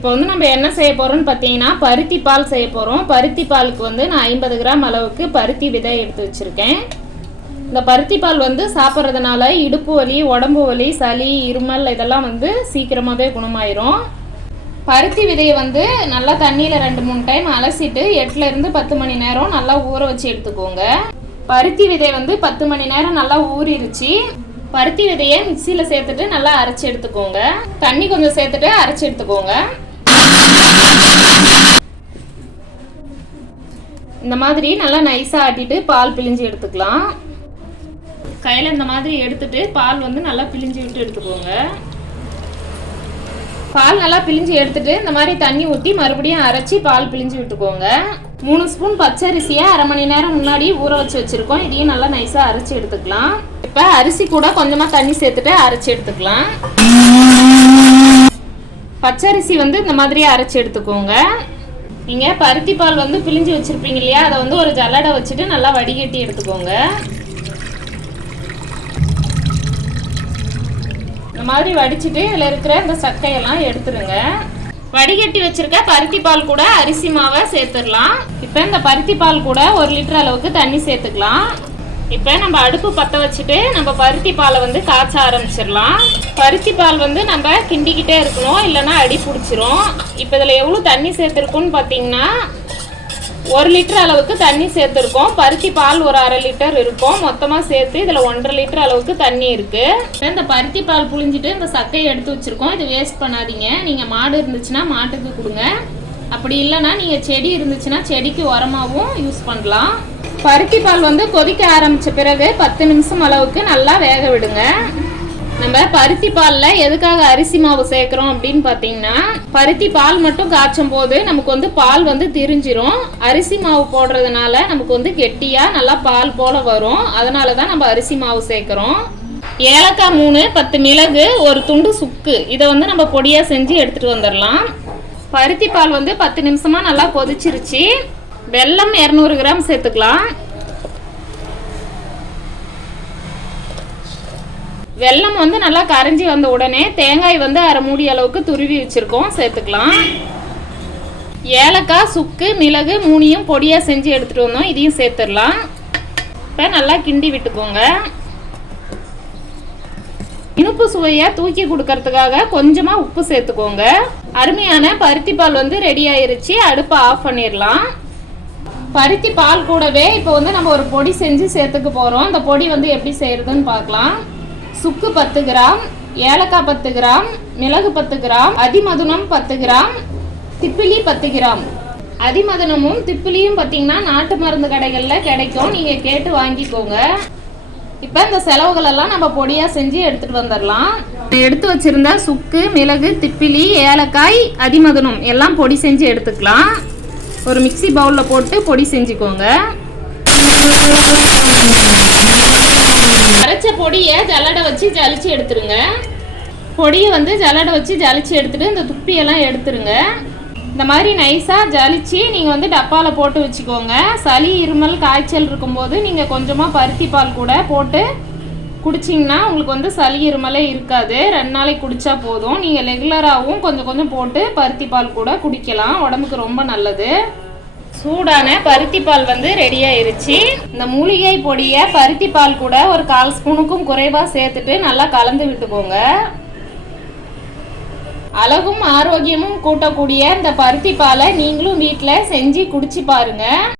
இப்போ வந்து நம்ம என்ன செய்ய போகிறோம்னு பார்த்தீங்கன்னா பருத்தி பால் செய்ய போகிறோம். பருத்தி பாலுக்கு வந்து நான் 50 கிராம் அளவுக்கு பருத்தி விதை எடுத்து வச்சுருக்கேன். இந்த பருத்தி பால் வந்து சாப்பிட்றதுனால இடுப்பு வலி, உடம்பு வலி, சளி, இருமல் இதெல்லாம் வந்து சீக்கிரமாகவே குணமாயிரும். பருத்தி விதையை வந்து நல்லா தண்ணியில் 2-3 டைம் அலசிட்டு 8லேருந்து 10 மணி நேரம் நல்லா ஊற வச்சு எடுத்துக்கோங்க. பருத்தி விதை வந்து 10 மணி நேரம் நல்லா ஊறிடுச்சு. பருத்தி விதையை மிக்சியில் சேர்த்துட்டு நல்லா அரைச்சி எடுத்துக்கோங்க. தண்ணி கொஞ்சம் சேர்த்துட்டு அரைச்சி எடுத்துக்கோங்க. இந்த மாதிரி நல்லா நைஸாக ஆட்டிட்டு பால் பிழிஞ்சு எடுத்துக்கலாம். கையில் இந்த மாதிரி எடுத்துட்டு பால் வந்து நல்லா பிழிஞ்சு விட்டு எடுத்துக்கோங்க. பால் நல்லா பிழிஞ்சு எடுத்துட்டு இந்த மாதிரி தண்ணி ஊற்றி மறுபடியும் அரைச்சி பால் பிழிஞ்சு விட்டுக்கோங்க. 3 ஸ்பூன் பச்சரிசியை அரை மணி நேரம் முன்னாடி ஊற வச்சு வச்சுருக்கோம். இதையும் நல்லா நைஸாக அரைச்சி எடுத்துக்கலாம். இப்போ அரிசி கூட கொஞ்சமாக தண்ணி சேர்த்துட்டு அரைச்சி எடுத்துக்கலாம். பச்சரிசி வந்து இந்த மாதிரி அரைச்சி எடுத்துக்கோங்க. நீங்கள் பருத்தி பால் வந்து பிழிஞ்சு வச்சுருப்பீங்க இல்லையா, அதை வந்து ஒரு ஜல்லடை வச்சுட்டு நல்லா வடிகட்டி எடுத்துக்கோங்க. இந்த மாதிரி வடிச்சிட்டு இதில் இருக்கிற இந்த சக்கையெல்லாம் எடுத்துருங்க. வடிகட்டி வச்சிருக்க பருத்தி பால் கூட அரிசி மாவை சேர்த்துடலாம். இப்போ இந்த பருத்தி பால் கூட 1 லிட்டர் அளவுக்கு தண்ணி சேர்த்துக்கலாம். இப்போ நம்ம அடுப்பு பற்ற வச்சுட்டு நம்ம பருத்தி பாலை வந்து காய்ச்ச ஆரம்பிச்சிடலாம். பருத்தி பால் வந்து நம்ம கிண்டிக்கிட்டே இருக்கணும், இல்லைன்னா அடி பிடிச்சிரும். இப்போ இதில் எவ்வளோ தண்ணி சேர்த்துருக்கோன்னு பார்த்தீங்கன்னா 1 லிட்டர் அளவுக்கு தண்ணி சேர்த்துருக்கோம். பருத்தி பால் ஒரு அரை லிட்டர் இருக்கும். மொத்தமாக சேர்த்து இதில் 1.5 லிட்டர் அளவுக்கு தண்ணி இருக்குது. இந்த பருத்தி பால் புழிஞ்சிட்டு இந்த சக்கையை எடுத்து வச்சுருக்கோம். இது வேஸ்ட் பண்ணாதீங்க. நீங்கள் மாடு இருந்துச்சுன்னா மாட்டுக்கு கொடுங்க, அப்படி இல்லைன்னா நீங்கள் செடி இருந்துச்சுன்னா செடிக்கு உரமாகவும் யூஸ் பண்ணலாம். பருத்தி பால் வந்து கொதிக்க ஆரம்பித்த பிறகு 10 நிமிஷம் அளவுக்கு நல்லா வேக விடுங்க. நம்ம பருத்தி பாலில் எதுக்காக அரிசி மாவு சேர்க்குறோம் அப்படின்னு பார்த்தீங்கன்னா, பருத்தி பால் மட்டும் காய்ச்சும் போது நமக்கு வந்து பால் வந்து திரிஞ்சிரும். அரிசி மாவு போடுறதுனால நமக்கு வந்து கெட்டியாக நல்லா பால் போல் வரும். அதனால தான் நம்ம அரிசி மாவு சேர்க்குறோம். ஏலக்காய் 3, 10 மிளகு, ஒரு துண்டு சுக்கு, இதை வந்து நம்ம பொடியாக செஞ்சு எடுத்துகிட்டு வந்துடலாம். பருத்தி பால் வந்து 10 நிமிஷமாக நல்லா கொதிச்சிருச்சு. வெல்லம் 200 கிராம் சேர்த்துக்கலாம். வெல்லம் வந்து நல்லா கரைஞ்சி வந்த உடனே தேங்காய் வந்து அரை மூடி அளவுக்கு துருவி வச்சுருக்கோம், சேர்த்துக்கலாம். ஏலக்காய், சுக்கு, மிளகு 3யும் பொடியாக செஞ்சு எடுத்துகிட்டு வந்தோம், இதையும் சேர்த்துடலாம். இப்போ நல்லா கிண்டி விட்டுக்கோங்க. இனிப்பு சுவையை தூக்கி கொடுக்கறதுக்காக கொஞ்சமாக உப்பு சேர்த்துக்கோங்க. அருமையான பருத்தி பால் வந்து ரெடி ஆயிருச்சு. அடுப்பை ஆஃப் பண்ணிடலாம். பருத்தி பால் கூடவே இப்போ வந்து நம்ம ஒரு பொடி செஞ்சு சேர்த்துக்க போகிறோம். அந்த பொடி வந்து எப்படி செய்கிறதுன்னு பார்க்கலாம். சுக்கு 10 கிராம், ஏலக்காய் 10 கிராம், மிளகு 10 கிராம், அதிமதுனம் 10 கிராம், திப்பிலி 10 கிராம். அதிமதுனமும் திப்பிலியும் பார்த்தீங்கன்னா நாட்டு மருந்து கடைகளில் கிடைக்கும், நீங்கள் கேட்டு வாங்கிக்கோங்க. இப்போ இந்த செலவுகளெல்லாம் நம்ம பொடியாக செஞ்சு எடுத்துகிட்டு வந்துடலாம். எடுத்து வச்சுருந்த சுக்கு, மிளகு, திப்பிலி, ஏலக்காய், அதிமதுனம் எல்லாம் பொடி செஞ்சு எடுத்துக்கலாம். ஒரு மிக்சி பவுலில் போட்டு பொடி செஞ்சுக்கோங்க. அரைச்ச பொடியை ஜல்லடை வச்சு ஜலிச்சு எடுத்துருங்க. பொடியை வந்து ஜல்லடை வச்சு ஜலிச்சு எடுத்துட்டு இந்த துப்பியெல்லாம் எடுத்துருங்க. இந்த மாதிரி நைஸாக ஜலிச்சு நீங்கள் வந்து டப்பாவில் போட்டு வச்சுக்கோங்க. சளி, இருமல், காய்ச்சல் இருக்கும்போது நீங்கள் கொஞ்சமாக பருத்தி பால் கூட போட்டு குடிச்சிங்கன்னா உங்களுக்கு வந்து சளி இருமலே இருக்காது. 2 நாளைக்கு குடித்தா போதும். நீங்கள் ரெகுலராகவும் கொஞ்சம் கொஞ்சம் போட்டு பருத்தி பால் கூட குடிக்கலாம், உடம்புக்கு ரொம்ப நல்லது. சூடான பருத்தி பால் வந்து ரெடி ஆயிருச்சு. இந்த மூலிகை பொடியை பருத்தி பால் கூட ஒரு 1/4 ஸ்பூனுக்கும் குறைவாக சேர்த்துட்டு நல்லா கலந்து விட்டுக்கோங்க. அழகும் ஆரோக்கியமும் கூட்டக்கூடிய இந்த பருத்தி பாலை நீங்களும் வீட்டில் செஞ்சு குடிச்சு பாருங்க.